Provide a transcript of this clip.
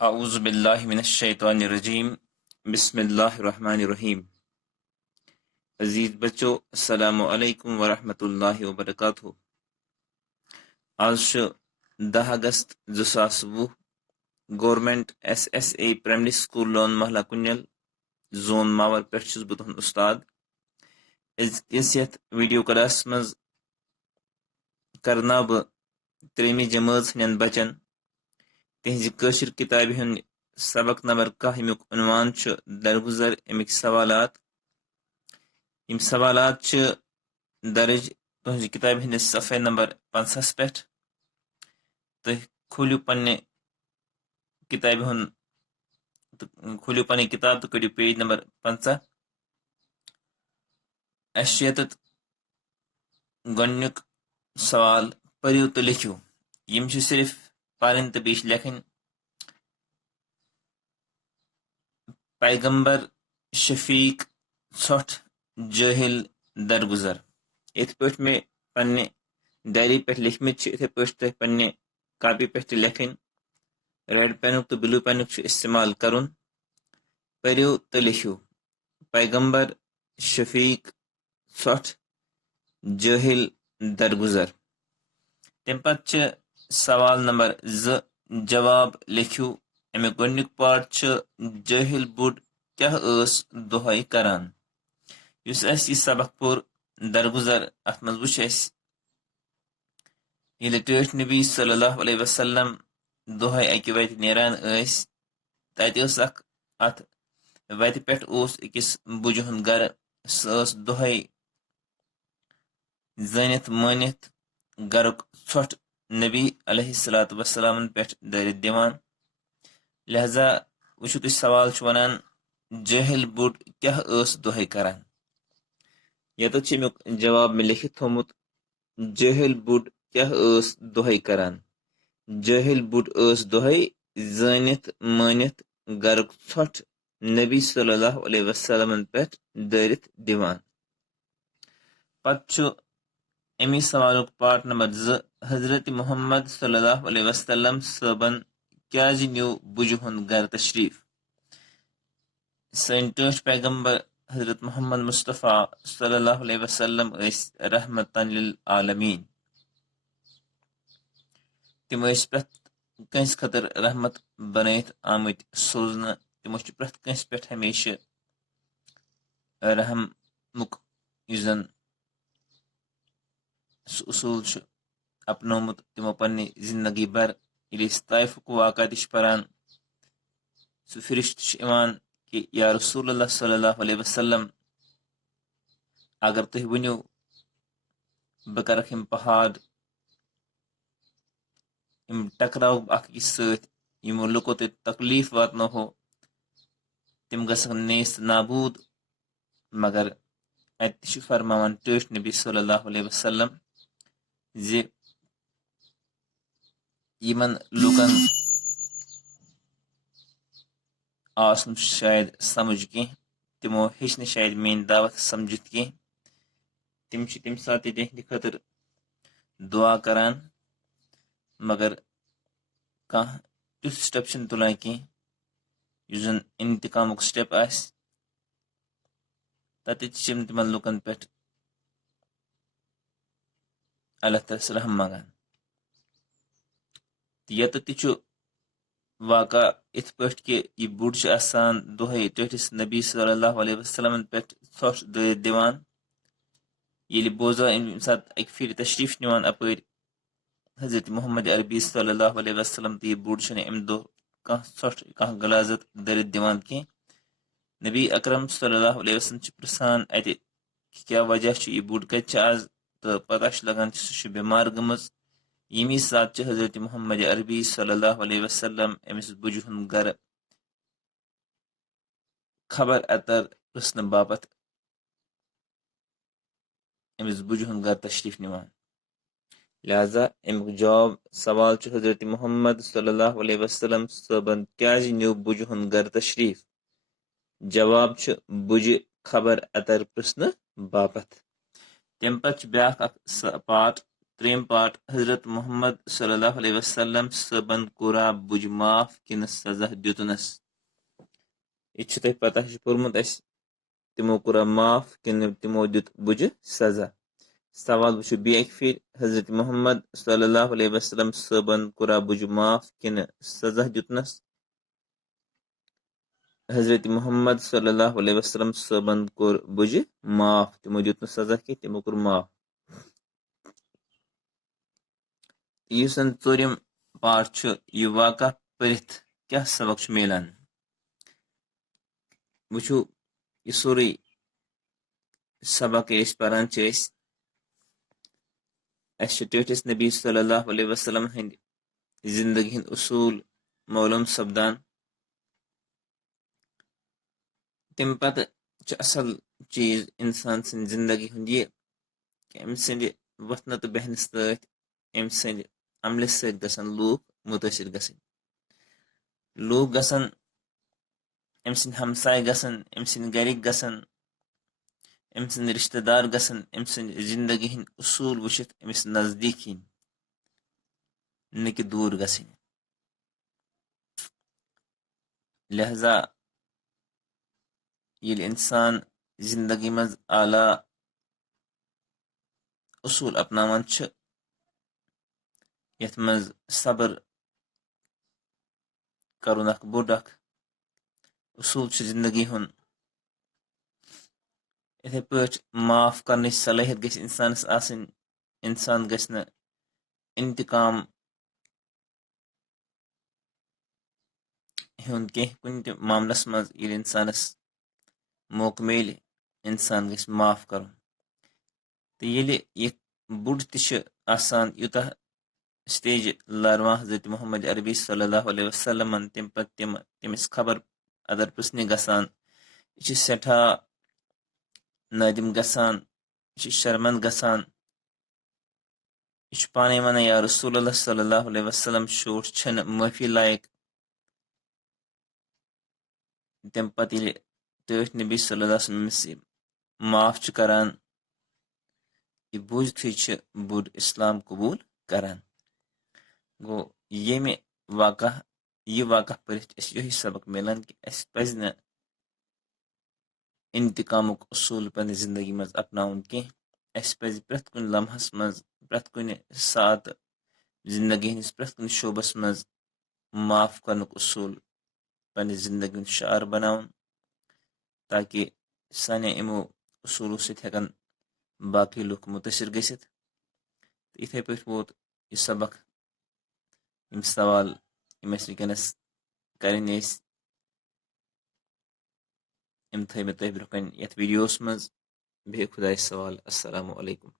अऊज़ु बिल्लाहि मिनश शैतानिर रजीम बिस्मिल्लाहिर रहमानिर रहीम। अजीज बच्चों, अस्सलामु अलैकुम व रहमतुल्लाहि व बरकातुहू। आज 10 अगस्त 2020 government SSA primary school loan महला कुन्यल जोन मावर पे बह तुहद उस्ताद। इस वीडियो क्लास मज करना बह 3वीं जमात हंदन बचन तिहज कशिर किताब हंद सबक नंबर 1 अमुक उन्वान दरगुजर अमिक सवालात। यम सवालात दर्ज तुहज किताब हंदिस सफ़े नंबर 50 पे। तो खोलियो पन्ने किताब खोलियो पन्ने किताब तो कड़ियो पेज नंबर 50। अशेत गन्युक सवाल परियो तो लिखियो। यम सिर्फ पारन तो बीच लेखन। पैगंबर शफीक ছোट जाहिल दरगुजर इत पे में पन्ने डायरी पे लिखमित इथे पे पन्ने कापी पे लेखन। रेड पेन तो ब्लू पेन इस्तेमाल करुन। परियो तो लिखियो पैगंबर शफीक ছোट जाहिल दरगुजर। तम पे सवाल नंबर 2 जवाब लिखियो। अमे गोडनिक पार्ट जाहिल बुड क्या दोहई करान। युस यह सबक पोर दरगुजर अत मज वुच ये टठ नबी सल्लल्लाहु अलैहि वसल्लम दोहई अकि वत नेरान तत अत वत पे अकिस बुज हुंद गर सस दोहई जनित मानित गरुक ছোट नबी अलैहिस्सलातु वस्सलाम पे दरित दिवान। लिहाजा वुचु तुम सवाल वनान जाहिल बुड क्या दोहई करान। यत अमुक जवाब में लिखित थोमुत जाहिल बुड क्या दोहई करान। जाहिल बुड दोहई जनित मानित गरुक ছোट नबी सल्लल्लाहु अलैहि वसल्लम पे दरित दिवान। पत अमी सवाल पार्ट नंबर 2 हजरत मोहम्मद सल्लल्लाहु अलैहि वसल्लम सबन क्या न्यू बुज हुंद गर तशरीफ। सन टठ पैगंबर हजरत मोहम्मद मुस्तफ़ा सल्लल्लाहु अलैहि वसल्लम रहमतन लिल आलमीन। तिम प्रथ कंस खतर रहमत बनत आमत सोजन। तिमो प्रथ कंस पे हमेशा रहमुक जन उसूल अपनोमुत तिमो पन्नी जिंदगी भर। ये ताइफुक वाक़ा पारान सह फिरिश्त कि या रसूलुल्लाह सल्लल्लाहु अलैहि वसल्लम अगर तुह वनियो बह करख यम पहाड़ यम टकराव अकिस सत यमो लुको ते तकलीफ वातनो हो तिम गसन नेस्त नाबूद। मगर अत फरमान टठ नबी सल्लल्लाहु अलैहि वसल्लम जे यमन लुकन आस शायद समझ कह तिमो हेचन शायद मेन दावत समझित कह। तिम तम सात तेहंद खतर दुआ करान मगर कह तुथ स्टेप तुलान कह जन इंतकामुक स्टेप आस। तत तिमन लुकन पे अल्लाह ताला रहम मंगान। यत तु वाक़ा इत पे कि यह बुड आसान दोहई टठिस नबी सल्लल्लाहु अलैहि वसल्लम पे ছোट दरित दिवान। ये बोजान यम सात अक फिर तशरीफ निवान अपर हजरत मोहम्मद अरबी सल्लल्लाहु अलैहि वसल्लम तो यह बुड अम दो कह ছোट कह गलाजत दरित दिवान कह। नबी अकरम सल्लल्लाहु अलैहि वसल्लम प्रसान अत क्या वजह यह बुड कत आज तो पता लगान सह बीमार गमज। यमी सात हजरत मोहम्मद अरबी सल्लल्लाहु अलैहि वसल्लम अमिस बुज हुंद गर खबर अतर प्रश्न बापत अमिस बुज हुंद गर तशरीफ निवान। लिहाजा अमुक जवाब सवाल हजरत मोहम्मद सल्लल्लाहु अलैहि वसल्लम सबन क्या न्यू बुज हुंद गर तशरीफ। जवाब बुज खबर अतर प्रश्न बापत। तम पे ब्या पार्ट त्रेम पार्ट हजरत मोहम्मद सल्लल्लाहु अलैहि वसल्लम सबन कोरा बुझ माफ किन सजा दितुनस ये पता पोर्मुत तिमो कोरा माफ किन तिमो दित बुझ सजा सवाल वो बे फिर हजरत मोहम्मद सल्लल्लाहु अलैहि वसल्लम सबन कोरा बुझ माफ किन सजा दितुनस हजरत मोहम्मद सल्लल्लाहु अलैहि वसल्लम सबन कोर बुझ माफ तिमो दित सजा कि तिमो कोर माफ युसन चोरिम पार्ट यह वाक़ा परिथ क्या सबक मिलान वो यह सोरे सबक पारान टिस नबी सल्लल्लाहु अलैहि वसल्लम हंद जिंदगी हंद उसूल मालूम सपदान तम पत असल चीज इंसान सद जिंदगी हंद यह कि अम सद वथन तो बहन सत अम सद अमल सत लूक मुतासर लूक गसन अम सद हमसाय गसन अम सद गरिक गसन अम सद रिश्तेदार गसन अम सद जिंदगी हंद उसूल वुचित अमिस नजदीक इन न कि दूर गसन लिहाजा ये इंसान जिंदगी मज आला उसूल अपनावान यथ मज सब्र करुन बोड़ उसूल जिंदगी हुन इथे पे माफ करने सलाहियत गस इंसानस आसन इंसान गस न इंतकाम हुन के कुन ते मामलस मज ये इंसानस मौका मिले इंसान गस माफ कर तो ये बुढ़ आसान यूता स्टेज लारवा हजरत मोहम्मद अरबी सल्लल्लाहु अलैहि वसल्लम तम पे तमिस खबर अदर पुसने गसान यह सठा नादिम गसान शर्मंद गसान यह पाने वन या रसूलुल्लाह सल्लल्लाहु अलैहि वसल्लम शोट छन माफी लायक तम पे तथ नबी सल्लल्लाहु अलैहि वसल्लम माफ करान यह बुझ बुढ़ इस्लाम कबूल करान गो ये वाक़ा पर यही सबक मिलान कि पज न इंतकामुक उसूल पन्ने जिंदगी मज अपनाउन कह पज प्रत कुन लम्हस मज प्रत कुन सात जिंदगी हंदिस प्रत कुन शोबस मज माफ करनुक उसूल पन्ने जिंदगी हंद शार बनाउन ताकि साने इमो उसूलों सत हेकन बाकी लुक मुतासर गसित इथे पे वोत यह सबक यम सवाल यम वनस करें यम थे मे तह ब्रोह कन यथ वीडियोस मज बे खुदा सवाल अस्सलामु अलैकुम।